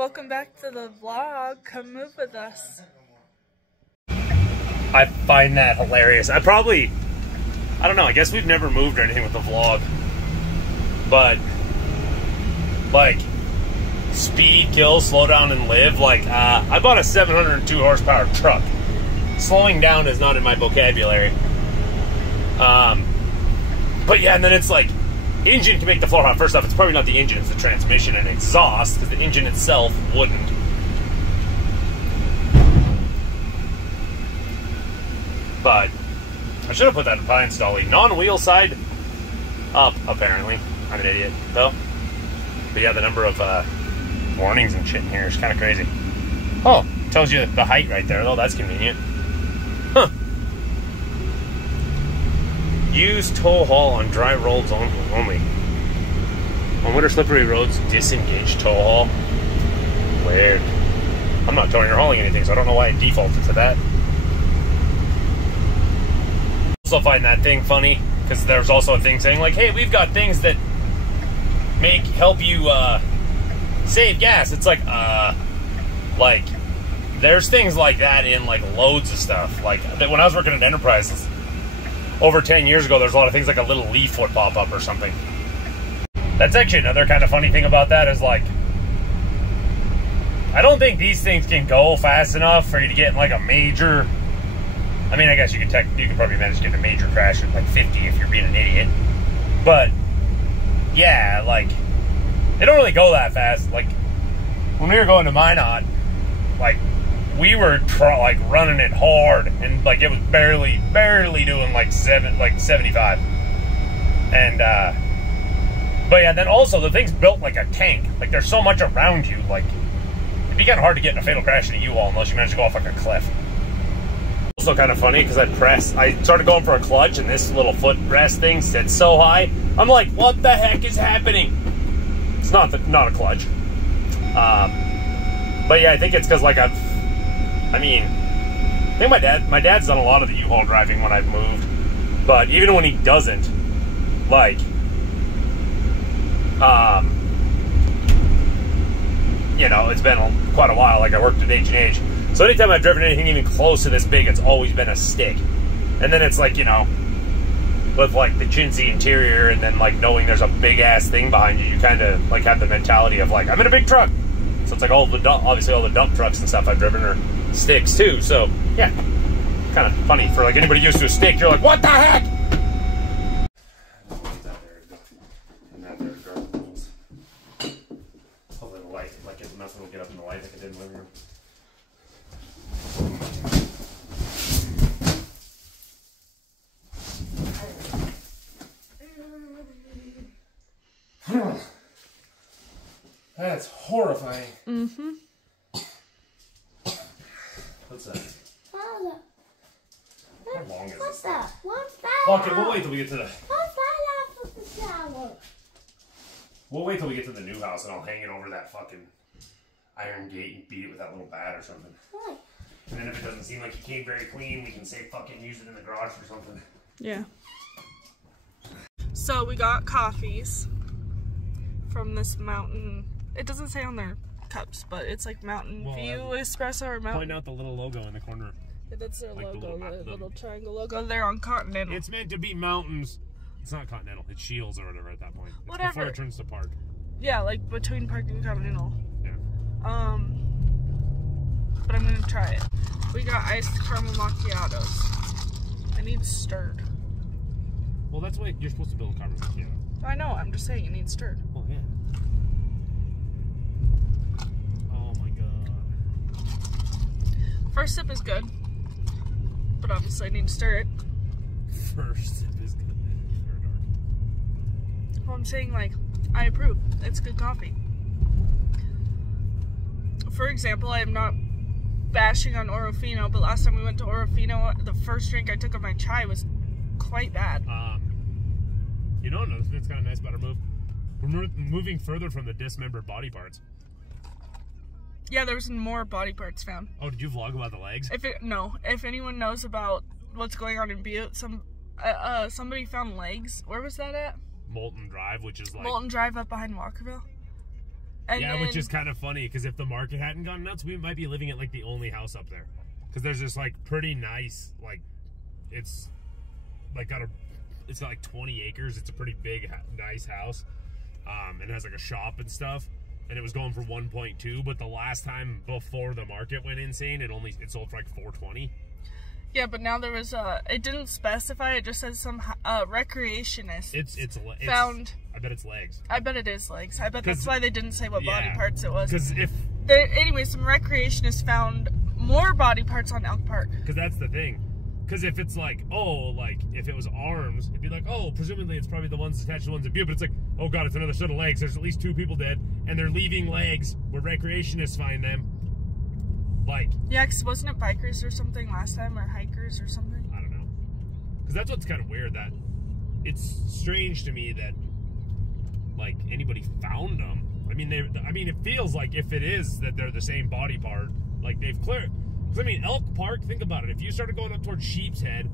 Welcome back to the vlog. Come move with us. I find that hilarious. I don't know, I guess we've never moved or anything with the vlog. But, like, speed, kill, slow down, and live. Like, I bought a 702 horsepower truck. Slowing down is not in my vocabulary. But yeah, and then it's like, engine can make the floor hot. First off, it's probably not the engine, it's the transmission and exhaust, because the engine itself wouldn't. But I should have put that by installing. Non-wheel side up, apparently. I'm an idiot, though. But yeah, the number of warnings and shit in here is kind of crazy. Oh, tells you the height right there, though. That's convenient. Huh. Use tow haul on dry roads only. On winter slippery roads, disengage tow haul. Weird. I'm not towing or hauling anything, so I don't know why it defaulted to that. Also find that thing funny, because there's also a thing saying like, hey, we've got things that help you save gas. It's like there's things like that in like loads of stuff. Like when I was working at Enterprise over 10 years ago, there's a lot of things like a little leaf would pop up or something. That's actually another kind of funny thing about that is like, I don't think these things can go fast enough for you to get in like a major, I mean, I guess you could probably manage to get in a major crash at like 50 if you're being an idiot. But yeah, like they don't really go that fast. Like when we were going to Minot, like we were running it hard, and like it was barely doing like 75. And but yeah, then also the thing's built like a tank. Like there's so much around you. Like it'd be kind of hard to get in a fatal crash in a U-Haul unless you manage to go off like a cliff. Also kind of funny because I started going for a clutch, and this little footrest thing sits so high. I'm like, what the heck is happening? It's not a clutch. But yeah, I think it's because like I think my dad's done a lot of the U-Haul driving when I've moved, but even when he doesn't, like, you know, it's been quite a while. Like I worked at H&H, so anytime I've driven anything even close to this big, it's always been a stick. And then it's like, you know, with like the chintzy interior, and then like knowing there's a big ass thing behind you, you kind of like have the mentality of like, I'm in a big truck. So it's like obviously all the dump trucks and stuff I've driven are sticks too. So yeah, kind of funny for like anybody used to a stick. You're like, what the heck? Hopefully the light, like nothing will get up in the light like it did in the living room. That's horrifying. Mm-hmm. What's that? Father. How long is What's this? that? What's that? Fuck it, we'll wait till we get to the... What's that out of the shower? We'll wait till we get to the new house, and I'll hang it over that fucking iron gate and beat it with that little bat or something. What? And then if it doesn't seem like it came very clean, we can say fucking use it in the garage or something. Yeah. So we got coffees from this Mountain. It doesn't say on their cups, but it's like Mountain View Espresso or Mountain. Point out the little logo in the corner. Yeah, that's their like logo, the little triangle logo. They're on Continental. It's meant to be mountains. It's not Continental. It's Shields or whatever at that point. It's Whatever. before it turns to Park. Yeah, like between Park and Continental. Yeah. But I'm gonna try it. We got iced caramel macchiatos. I need stirred. Well, that's why you're supposed to build a caramel macchiato. I know. I'm just saying it needs stirred. Oh yeah. Oh my god. First sip is good, but obviously I need to stir it. First sip is good. Very dark. Well, I'm saying, like, I approve. It's good coffee. For example, I am not bashing on Orofino, but last time we went to Orofino, the first drink I took of my chai was quite bad. You know, it's kind of nice about our move. We're moving further from the dismembered body parts. Yeah, there was more body parts found. Oh, did you vlog about the legs? If anyone knows about what's going on in Butte, somebody found legs. Where was that at? Molten Drive, which is like... Molten Drive up behind Walkerville. And yeah, then, which is kind of funny because if the market hadn't gone nuts, we might be living at like the only house up there. Because there's this like pretty nice, like it's got like 20 acres. It's a pretty big, nice house, and it has like a shop and stuff. And it was going for 1.2, but the last time before the market went insane, it sold for like 420. Yeah, but now there was it didn't specify. It just says some recreationist. It's found. I bet it's legs. I bet it is legs. I bet that's why they didn't say what body parts it was. Because anyway, some recreationists found more body parts on Elk Park. Because that's the thing. Because if it's like, oh, like if it was arms, it'd be like, oh, presumably it's probably the ones attached to the ones in view. But it's like, oh god, it's another set of legs. There's at least 2 people dead, and they're leaving legs where recreationists find them. Like, yeah, because wasn't it bikers or something last time, or hikers or something? I don't know. Because that's what's kind of weird. That it's strange to me that like anybody found them. I mean, it feels like if it is that they're the same body part, like they've cleared. Because I mean, Elk Park. Think about it. If you started going up towards Sheep's Head,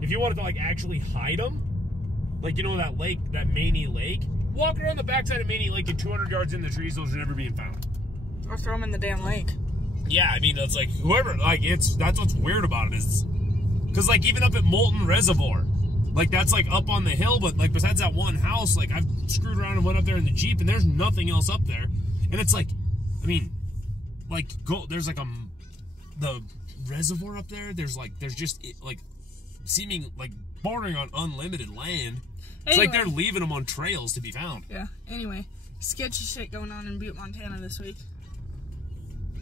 if you wanted to like actually hide them, like you know that lake, that Maney Lake, walk around the backside of Maney Lake and 200 yards in the trees, those are never being found. Or throw them in the damn lake. Yeah, I mean, it's like, whoever, like, that's what's weird about it is, because, like, even up at Molten Reservoir, like, that's, like, up on the hill, but, like, besides that one house, like, I've screwed around and went up there in the Jeep, and there's nothing else up there, and it's like, I mean, like, there's, like, the reservoir up there, there's just, like, seeming, like, bordering on unlimited land. It's like they're leaving them on trails to be found. Yeah, anyway, sketchy shit going on in Butte, Montana this week.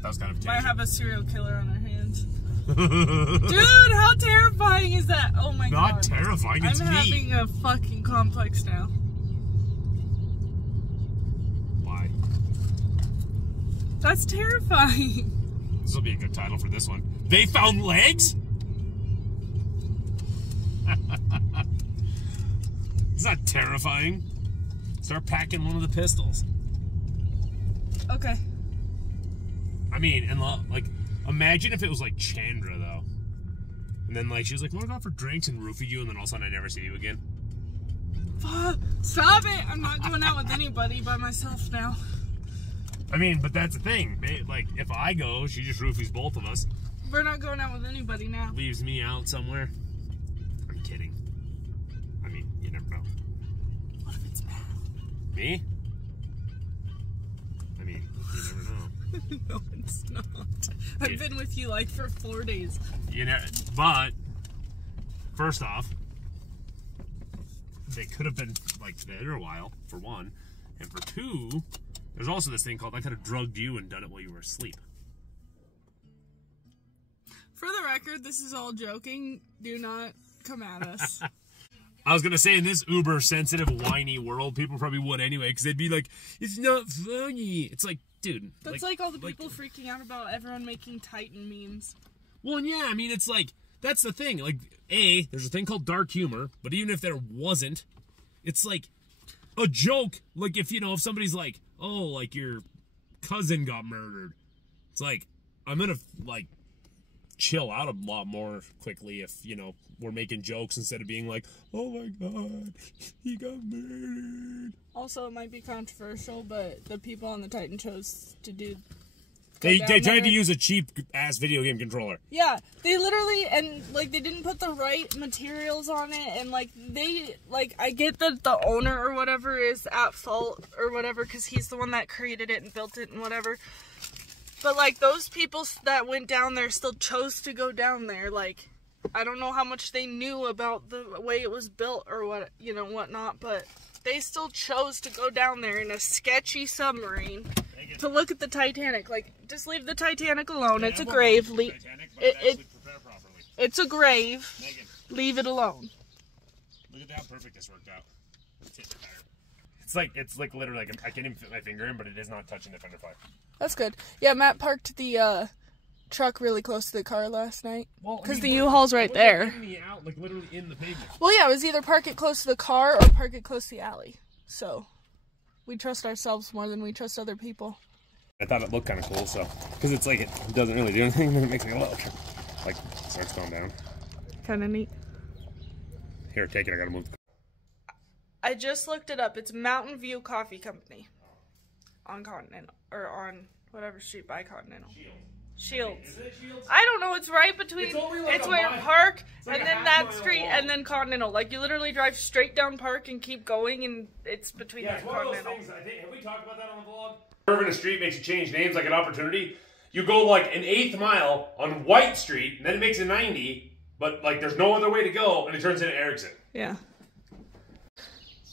That was kind of might have a serial killer on our hands. Dude, how terrifying is that? Oh my god. Not terrifying, it's I'm having a fucking complex now. Why? That's terrifying. This will be a good title for this one. They found legs? It's not terrifying. Start packing one of the pistols. Okay. I mean, and like, imagine if it was like Chandra though, and then like she was like, "Want to go out for drinks and roofie you," and then all of a sudden I never see you again. Stop it! I'm not going out with anybody by myself now. I mean, but that's the thing. Like, if I go, she just roofies both of us. We're not going out with anybody now. Leaves me out somewhere. I'm kidding. I mean, you never know. What if it's Matt? Me? I mean, you never know. No, it's not. I've been with you like for 4 days. You know, but first off, they could have been like there a while, for one, and for two, there's also this thing called I could have drugged you and done it while you were asleep. For the record, this is all joking. Do not come at us. I was gonna say, in this uber sensitive, whiny world, people probably would anyway, because they'd be like, "It's not funny." It's like, dude. That's like all the people freaking out about everyone making Titan memes. Well, yeah, I mean, it's like, that's the thing. Like, there's a thing called dark humor, but even if there wasn't, it's like a joke. Like, if somebody's like, oh, like, your cousin got murdered. It's like, I'm gonna, like, chill out a lot more quickly if, we're making jokes instead of being like, oh my god, he got murdered. Also, it might be controversial, but the people on the Titan chose to do... They tried to use a cheap-ass video game controller. Yeah, they literally, and, like, they didn't put the right materials on it, and, like, I get that the owner or whatever is at fault or whatever, because he's the one that created it and built it and whatever. But, like, those people that went down there still chose to go down there. Like, I don't know how much they knew about the way it was built or whatnot, but they still chose to go down there in a sketchy submarine to look at the Titanic. Like, just leave the Titanic alone. It's a grave. It's a grave. Megan, leave it alone. Look at how perfect this worked out. It's like literally, like, I can't even fit my finger in, but it is not touching the fender flyer. That's good. Yeah, Matt parked the truck really close to the car last night. Because the U-Haul's right there. Like literally in the pavement. Well, yeah, it was either park it close to the car or park it close to the alley. So, we trust ourselves more than we trust other people. I thought it looked kind of cool, so. Because it's like, it doesn't really do anything, then it makes me look. Like, starts going down. Kind of neat. Here, take it, I gotta move. I just looked it up. It's Mountain View Coffee Company. on Continental, or on whatever street by Continental. Shields. Is it Shields? I don't know. It's right between. It's only like it's a where mile. Park It's like and a then half that mile street long. and then Continental. Like you literally drive straight down Park and keep going, and it's between Yeah, that it's one of those Continental. things. I think, have we talked about that on the vlog? Curve in a street makes you change names like an opportunity. You go like an 1/8 mile on White Street, and then it makes a 90, but like there's no other way to go, and it turns into Erickson. Yeah.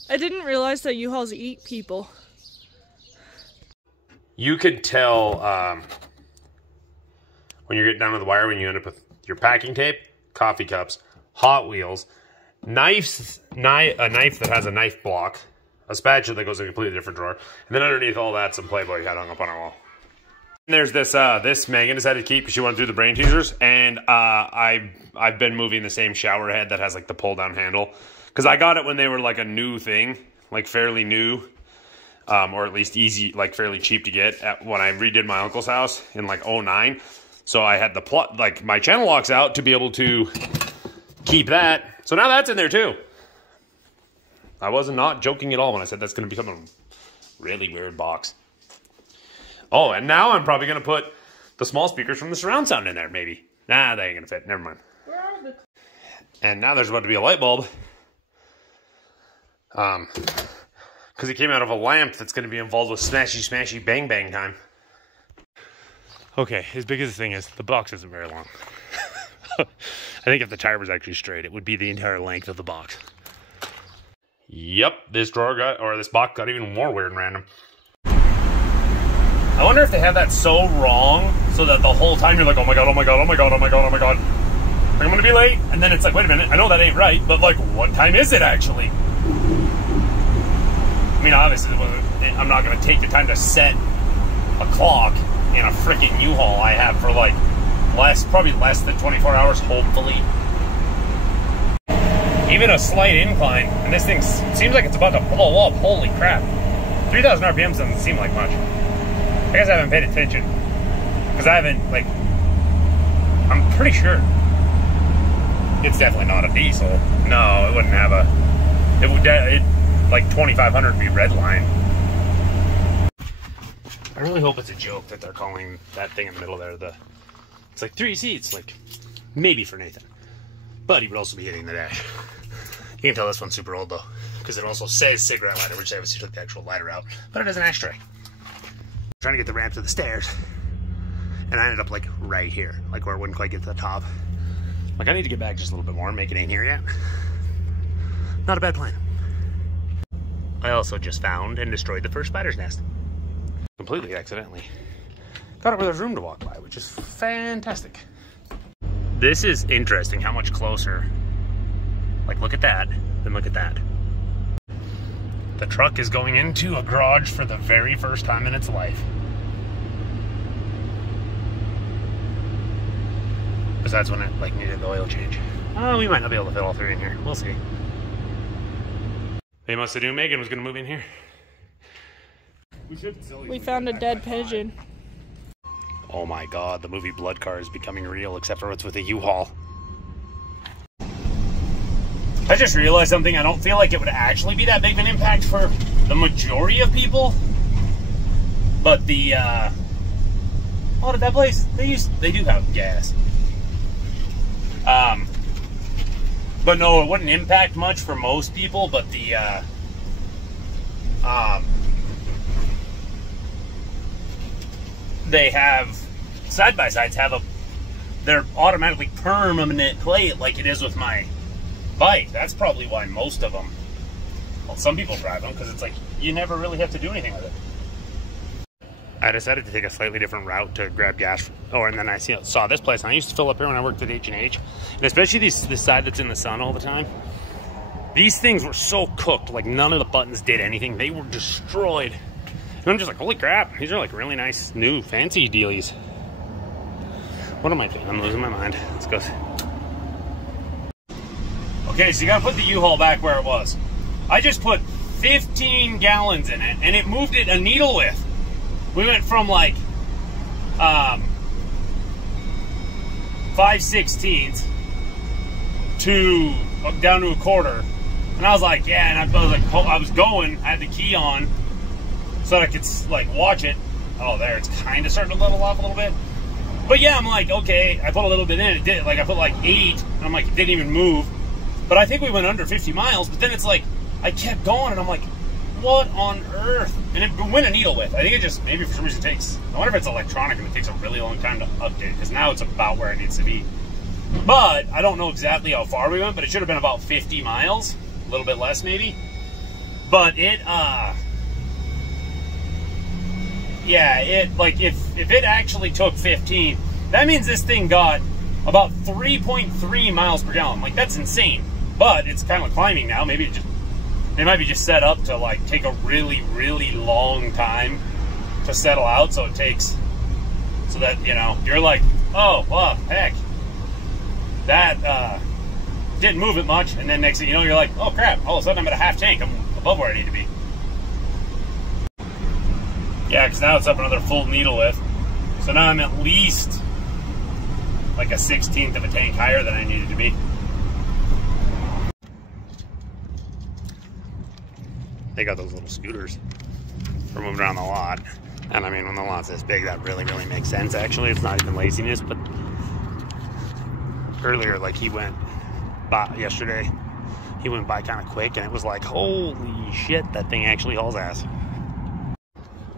I didn't realize that U-Hauls eat people. You could tell when you're getting down to the wire when you end up with your packing tape, coffee cups, Hot Wheels, knives, a knife that has a knife block, a spatula that goes in a completely different drawer, and then underneath all that, some Playboy you had hung up on our wall. And there's this Megan decided to keep because she wanted to do the brain teasers, and I've been moving the same shower head that has like the pull down handle because I got it when they were like a new thing, like fairly new. Or at least easy, like fairly cheap to get when I redid my uncle's house in like 09. So I had the like my channel locks out to be able to keep that. So now that's in there too. I was not joking at all when I said that's going to become a really weird box. Oh, and now I'm probably going to put the small speakers from the surround sound in there, maybe. Nah, they ain't going to fit. Never mind. Where are the... And now there's about to be a light bulb. Because it came out of a lamp that's going to be involved with smashy, smashy, bang, bang time. Okay, as big as the thing is, the box isn't very long. I think if the tire was actually straight, it would be the entire length of the box. Yep, this box got even more weird and random. I wonder if they have that so wrong so that the whole time you're like, oh my god, oh my god, oh my god, oh my god, oh my god. I'm going to be late. And then it's like, wait a minute, I know that ain't right, but like, what time is it actually? I mean, obviously, I'm not going to take the time to set a clock in a freaking U-Haul I have for like probably less than 24 hours, hopefully. Even a slight incline, and this thing seems like it's about to blow up. Holy crap. 3,000 RPMs doesn't seem like much. I guess I haven't paid attention. Because I haven't, like, I'm pretty sure it's definitely not a diesel. No, it wouldn't have a, like 2,500 would be red line. I really hope it's a joke that they're calling that thing in the middle there it's like 3 seats, like maybe for Nathan, but he would also be hitting the dash. You can tell this one's super old though, because it also says cigarette lighter, which obviously took the actual lighter out, but it has an ashtray. I'm trying to get the ramp to the stairs, and I ended up like right here, like where it wouldn't quite get to the top. Like I need to get back just a little bit more and make it in here yet. Not a bad plan. I also just found and destroyed the first spider's nest. Completely accidentally. Got it where there's room to walk by, which is fantastic. This is interesting how much closer. Like look at that, then look at that. The truck is going into a garage for the very first time in its life. Besides when it like needed the oil change. Oh, we might not be able to fit all three in here. We'll see. They must have knew Megan was going to move in here. We found a dead pigeon. Oh my god, the movie Blood Car is becoming real, except for it's with a U-Haul. I just realized something. I don't feel like it would actually be that big of an impact for the majority of people. But the, oh, at that place, they do have gas. But no, it wouldn't impact much for most people, but the, they have, side-by-sides have they're automatically permanent plate like it is with my bike. That's probably why most of them, well, some people drive them, because it's like, you never really have to do anything with it. I decided to take a slightly different route to grab gas. Oh, and then I saw this place, and I used to fill up here when I worked at H&H. And especially this side that's in the sun all the time. These things were so cooked, like none of the buttons did anything. They were destroyed. And I'm just like, holy crap, these are like really nice, new, fancy dealies. What am I doing? I'm losing my mind. Let's go. Okay, so you gotta put the U-Haul back where it was. I just put 15 gallons in it, and it moved it a needle width. We went from like 5/16 to down to a quarter, and I was like, yeah. And I was like, I was going. I had the key on, so that I could like watch it. Oh, there, it's kind of starting to level off a little bit. But yeah, I'm like, okay, I put a little bit in. It did, like I put like 8, and I'm like, it didn't even move. But I think we went under 50 miles. But then it's like, I kept going, and I'm like, what on earth? And it went a needle width. I think it just, maybe for some reason it takes, I wonder if it's electronic and it takes a really long time to update, because now it's about where it needs to be. But I don't know exactly how far we went, but it should have been about 50 miles, a little bit less maybe. But it, yeah, it, like, if it actually took 15, that means this thing got about 3.3 miles per gallon. Like, that's insane. But it's kind of climbing now. Maybe it might be just set up to, like, take a really, really long time to settle out. So it takes, so that, you know, you're like, oh, well, heck, that didn't move it much. And then next thing you know, you're like, oh, crap, all of a sudden I'm at a half tank. I'm above where I need to be. Yeah, because now it's up another full needle width. So now I'm at least like a 1/16 of a tank higher than I needed to be. They got those little scooters for moving around the lot. And I mean, when the lot's this big, that really, really makes sense, actually. It's not even laziness, but earlier, like, he went by yesterday, he went by kind of quick, and it was like, holy shit, that thing actually hauls ass.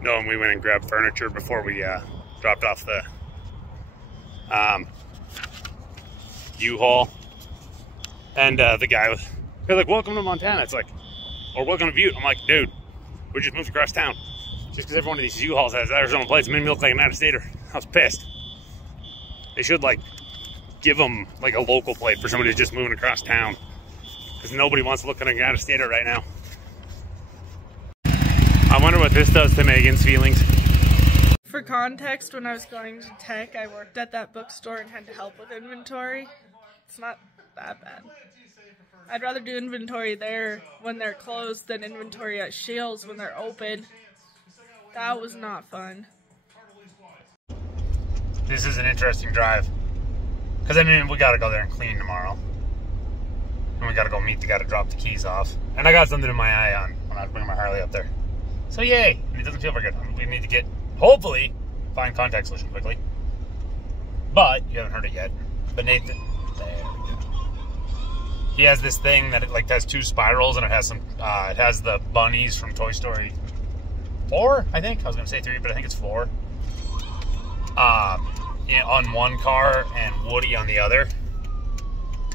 No, and we went and grabbed furniture before we dropped off the U-Haul. And the guy was, they're like, welcome to Montana. It's like, or welcome to Butte. I'm like, dude, we just moved across town. Just because every one of these U-Hauls has Arizona plates, it made me look like an out-of-stater. I was pissed. They should, like, give them, like, a local plate for somebody who's just moving across town. Because nobody wants to look like an out-of-stater right now. I wonder what this does to Megan's feelings. For context, when I was going to tech, I worked at that bookstore and had to help with inventory. It's not that bad. I'd rather do inventory there when they're closed than inventory at Shields when they're open. That was not fun. This is an interesting drive. Because, I mean, we got to go there and clean tomorrow. And we got to go meet the guy to drop the keys off. And I got something in my eye on when I bring my Harley up there. So yay, and it doesn't feel very good. We need to get, hopefully, find contact solution quickly. But, you haven't heard it yet. But Nathan, there we go. He has this thing that, it, like, has 2 spirals, and it has some, it has the bunnies from Toy Story 4, I think. I was going to say 3, but I think it's 4. On one car and Woody on the other.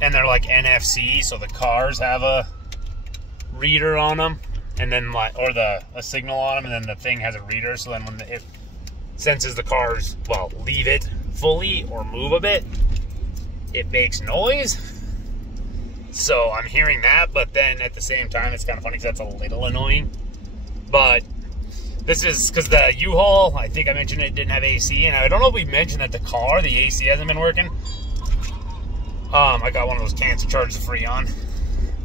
And they're like NFC, so the cars have a reader on them. And then, like, or a signal on them, and then the thing has a reader, so then when it senses the cars, well, leave it fully or move a bit, it makes noise. So I'm hearing that, but then at the same time, it's kind of funny because that's a little annoying. But this is because the U-Haul, I think I mentioned it didn't have AC, and I don't know if we mentioned that the AC hasn't been working. I got one of those cans to charge the Freon,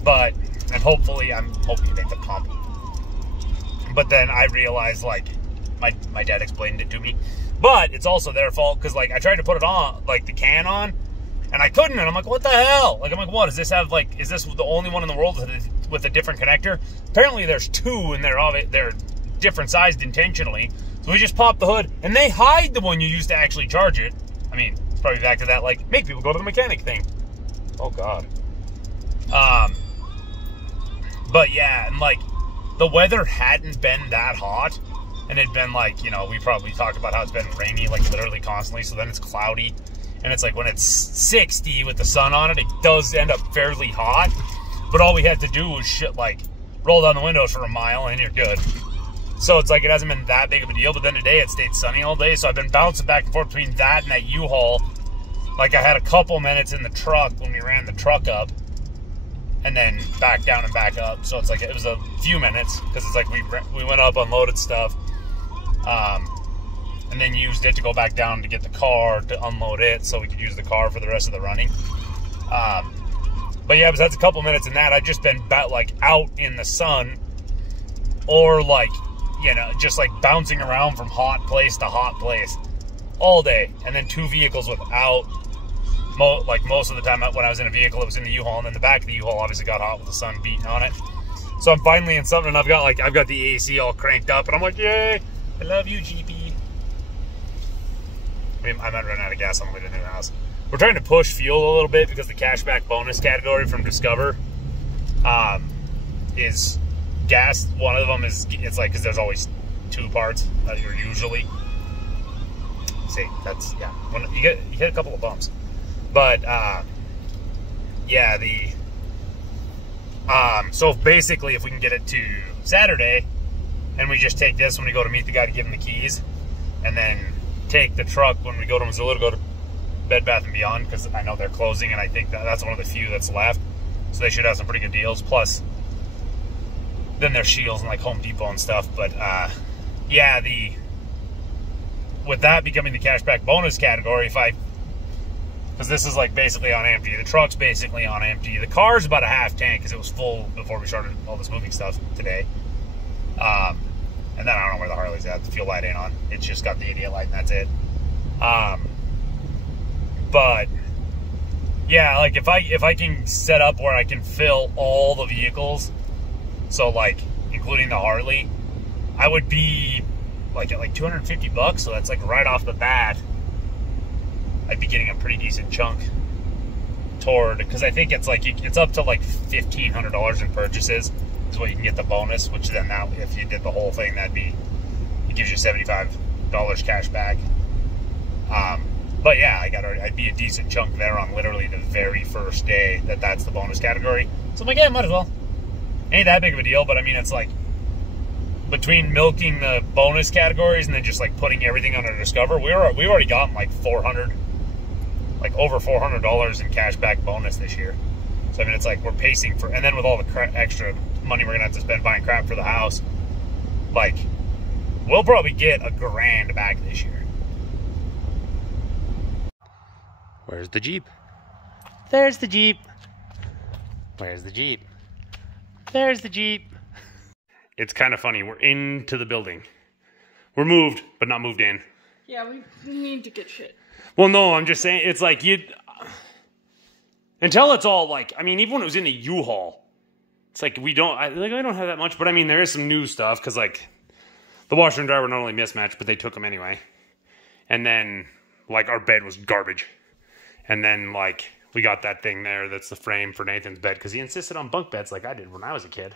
but, and hopefully, I'm hoping to make the pump. But then I realized, like, my dad explained it to me. But it's also their fault, because, like, I tried to put it on, like, the can on, and I couldn't, and I'm like, what the hell? Like, I'm like, what, does this have, like, is this the only one in the world with a different connector? Apparently there's 2, and they're different sized intentionally. So we just popped the hood, and they hide the one you use to actually charge it. I mean, it's probably back to that, like, make people go to the mechanic thing. Oh, God. But, yeah, and, like, the weather hadn't been that hot, and it'd been, like, you know, we probably talked about how it's been rainy, like, literally constantly, so then it's cloudy, and it's, like, when it's 60 with the sun on it, it does end up fairly hot, but all we had to do was, roll down the windows for a mile, and you're good. So it's, like, it hasn't been that big of a deal, but then today it stayed sunny all day, so I've been bouncing back and forth between that and that U-Haul. Like, I had a couple minutes in the truck when we ran the truck up, and then back down and back up. So it's like, it was a few minutes, because it's like we went up, unloaded stuff, and then used it to go back down to get the car to unload it so we could use the car for the rest of the running. But yeah, besides a couple minutes in that, I've just been like out in the sun, or like, you know, just like bouncing around from hot place to hot place all day. And then 2 vehicles without, like most of the time when I was in a vehicle, it was in the U-Haul, and then the back of the U-Haul obviously got hot with the sun beating on it. So I'm finally in something, and I've got the AC all cranked up, and I'm like, yay! I love you, GP. I mean, I might run out of gas on the way to the new house. We're trying to push fuel a little bit because the cashback bonus category from Discover is gas. One of them is, it's like, because there's always 2 parts, or usually. See, that's, yeah, when you hit a couple of bumps. But, yeah, so basically if we can get it to Saturday, and we just take this when we go to meet the guy to give him the keys, and then take the truck when we go to Missoula to go to Bed Bath & Beyond, because I know they're closing, and I think that's one of the few that's left, so they should have some pretty good deals. Plus, then there's Shields and like Home Depot and stuff. But yeah, with that becoming the cashback bonus category, because this is like basically on empty, the truck's basically on empty, the car's about a half tank because it was full before we started all this moving stuff today. And then I don't know where the Harley's at. The fuel light ain't on. It's just got the idiot light and that's it. But yeah, like if I can set up where I can fill all the vehicles, so like including the Harley, I would be like at like $250. So that's like right off the bat, I'd be getting a pretty decent chunk toward, because I think it's like it's up to like $1,500 in purchases is what you can get the bonus, which then that if you did the whole thing, it gives you $75 cash back. But yeah, I'd be a decent chunk there on literally the very first day that's the bonus category. So I'm like, yeah, might as well. Ain't that big of a deal, but I mean, it's like between milking the bonus categories and then just like putting everything under Discover, we've already gotten like over $400 in cash back bonus this year. So I mean, it's like we're pacing for, and then with all the extra money we're gonna have to spend buying crap for the house, like we'll probably get $1,000 back this year. Where's the Jeep? There's the Jeep. Where's the Jeep? There's the Jeep. It's kind of funny. We're into the building. We're moved, but not moved in. Yeah, we need to get shit. Well, no, I'm just saying, it's like until it's all like, I mean, even when it was in a U-Haul, it's like I don't have that much, but I mean, there is some new stuff, because like the washer and dryer were not only mismatched, but they took them anyway. And then like our bed was garbage. And then like we got that thing there that's the frame for Nathan's bed, because he insisted on bunk beds like I did when I was a kid.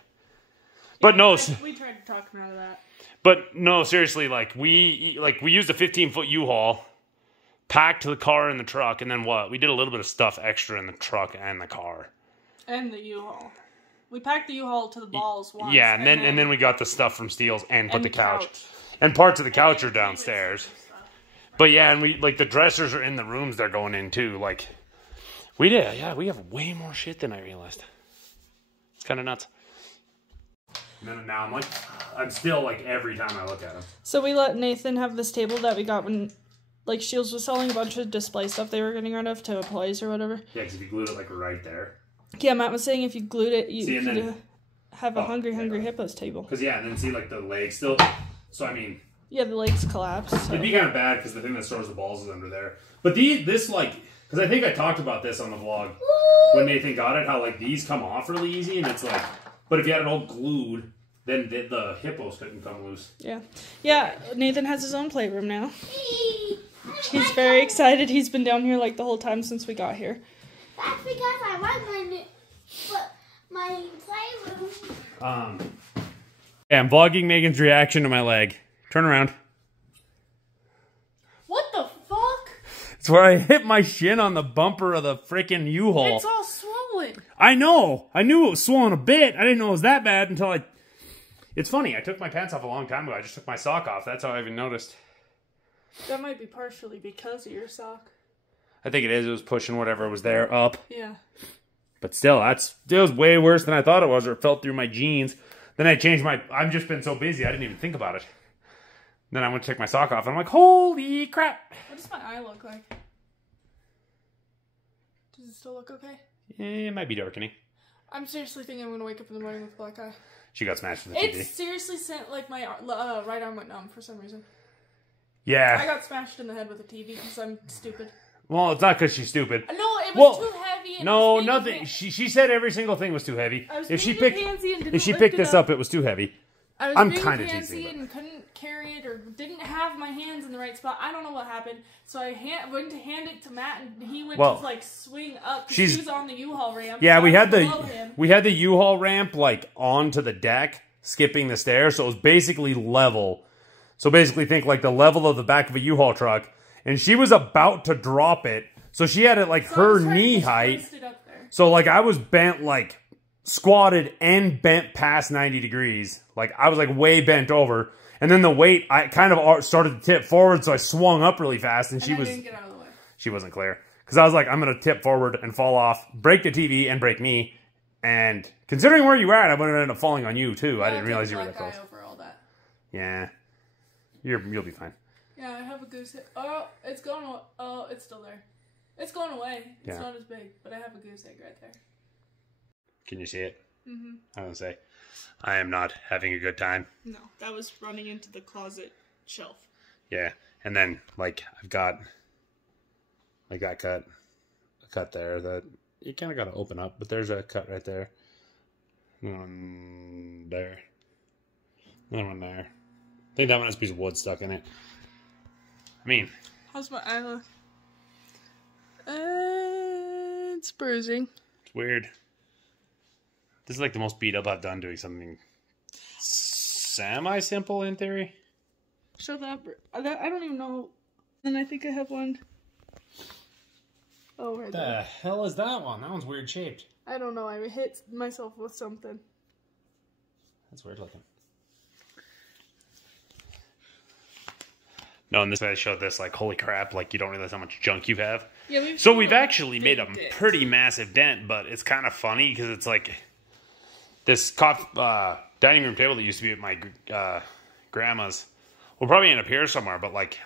But no, we tried to talk him out of that. But no, seriously, like we used a 15-foot U-Haul, packed the car in the truck, and then what? We did a little bit of stuff extra in the truck and the car. And the U-Haul. We packed the U-Haul to the balls once. Yeah, and then we got the stuff from Steele's and put the couch. And parts of the couch are downstairs. But yeah, and we like the dressers are in the rooms they're going in too. Like we have way more shit than I realized. It's kind of nuts. And now I'm still like every time I look at them. So we let Nathan have this table that we got when like Shields was selling a bunch of display stuff they were getting rid of to employees or whatever. Yeah, because if you glued it like right there. Yeah, Matt was saying if you glued it, you could have a Hungry Hippos table. Because yeah, and then see like the legs still. So I mean. Yeah, the legs collapse. So. It'd be kind of bad because the thing that stores the balls is under there. But this like, because I think I talked about this on the vlog when Nathan got it, how like these come off really easy, and it's like, but if you had it all glued, then the hippos couldn't come loose. Yeah. Yeah, Nathan has his own playroom now. He's very excited. He's been down here like the whole time since we got here. That's because I want my playroom. Yeah, I'm vlogging Megan's reaction to my leg. Turn around. What the fuck? It's where I hit my shin on the bumper of the freaking U-Haul. It's all swollen. I know. I knew it was swollen a bit. I didn't know it was that bad until It's funny. I took my pants off a long time ago. I just took my sock off. That's how I even noticed. That might be partially because of your sock. I think it is. It was pushing whatever was there up. Yeah. But still, it was way worse than I thought it was, or it felt through my jeans. Then I changed I've just been so busy, I didn't even think about it. Then I went to take my sock off, and I'm like, holy crap. What does my eye look like? Does it still look okay? It might be darkening. I'm seriously thinking I'm going to wake up in the morning with a black eye. She got smashed in the TV. It seriously sent, like, my right arm went numb for some reason. Yeah. I got smashed in the head with a TV because I'm stupid. Well, it's not because she's stupid. No, it was too heavy. And No, nothing. She said every single thing was too heavy. If she picked this up, it was too heavy. I'm kind of teasing. And couldn't carry it or didn't have my hands in the right spot. I don't know what happened. So I went to hand it to Matt, and he went to like swing up because she was on the U-Haul ramp. Yeah, we had the U-Haul ramp like onto the deck, skipping the stairs, so it was basically level. So basically, think like the level of the back of a U-Haul truck, and she was about to drop it, so she had it like her knee height. So like I was bent like squatted and bent past 90 degrees. Like I was like way bent over. And then the weight, I kind of started to tip forward, so I swung up really fast, and she didn't get out of the way. She wasn't clear. Because I was like, I'm going to tip forward and fall off, break the TV, and break me. And considering where you were at, I would have ended up falling on you, too. I didn't realize you were that close. Over all that. Yeah. You'll be fine. Yeah, I have a goose egg. Oh, it's gone. Oh, it's still there. It's going away. It's not as big, but I have a goose egg right there. Can you see it? Mm-hmm. I was going to say, I am not having a good time. No, that was running into the closet shelf. Yeah, and then, like, I've got, like, that cut there that you kind of got to open up, but there's a cut right there. One there. Another one there. I think that one has a piece of wood stuck in it. I mean... How's my eye look? It's bruising. It's weird. This is like the most beat up I've done doing something semi-simple in theory. Show that. I don't even know. And I think I have one. Oh, right there. The hell is that one? That one's weird shaped. I don't know. I hit myself with something. That's weird looking. No, and this I showed this like, holy crap, like you don't realize how much junk you have. Yeah, we've actually made a pretty massive dent, but it's kind of funny because it's like this dining room table that used to be at my grandma's will probably end up here somewhere, but like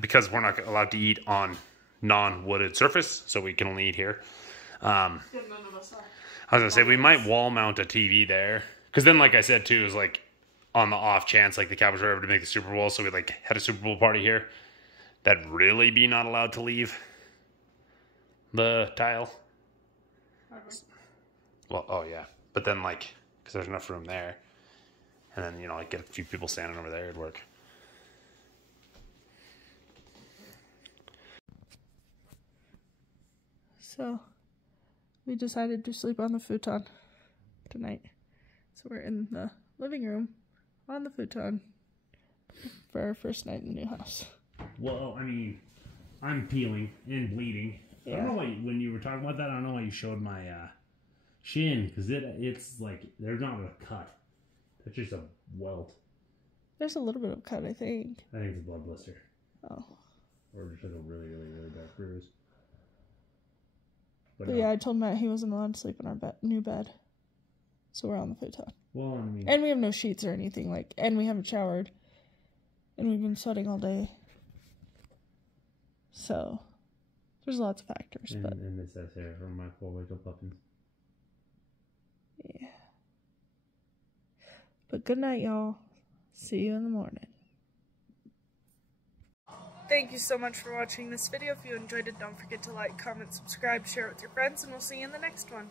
because we're not allowed to eat on non-wooded surface, so we can only eat here. None of us are. I was gonna say we might wall mount a TV there, because then, like I said too, is like on the off chance like the Cowboys were ever to make the Super Bowl, so we like had a Super Bowl party here, that'd really be not allowed to leave the tile. Well, oh yeah, but then like because there's enough room there, and then like get a few people standing over there, it'd work. So we decided to sleep on the futon tonight. So we're in the living room on the futon for our first night in the new house. Well, I mean, I'm peeling and bleeding. Yeah. I don't know why, when you were talking about that, I don't know why you showed my shin, because it's like, there's not a cut. It's just a welt. There's a little bit of cut, I think. I think it's a blood blister. Oh. Or just like a really, really, really dark bruise. But no. Yeah, I told Matt he wasn't allowed to sleep in our new bed. So we're on the futon. Well, I mean... And we have no sheets or anything, and we haven't showered. And we've been sweating all day. So, there's lots of factors, but... And this says here from my 4 wake-up puppins. Yeah. But good night, y'all. See you in the morning. Thank you so much for watching this video. If you enjoyed it, don't forget to like, comment, subscribe, share it with your friends, and we'll see you in the next one.